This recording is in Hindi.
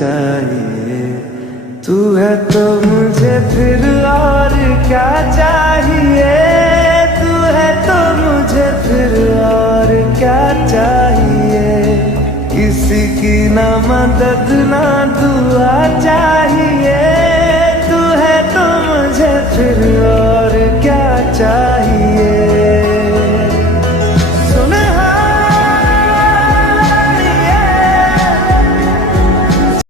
चाहिए। तू है तो मुझे फिर और क्या चाहिए, तू है तो मुझे फिर और क्या चाहिए। किसी की ना मदद ना तू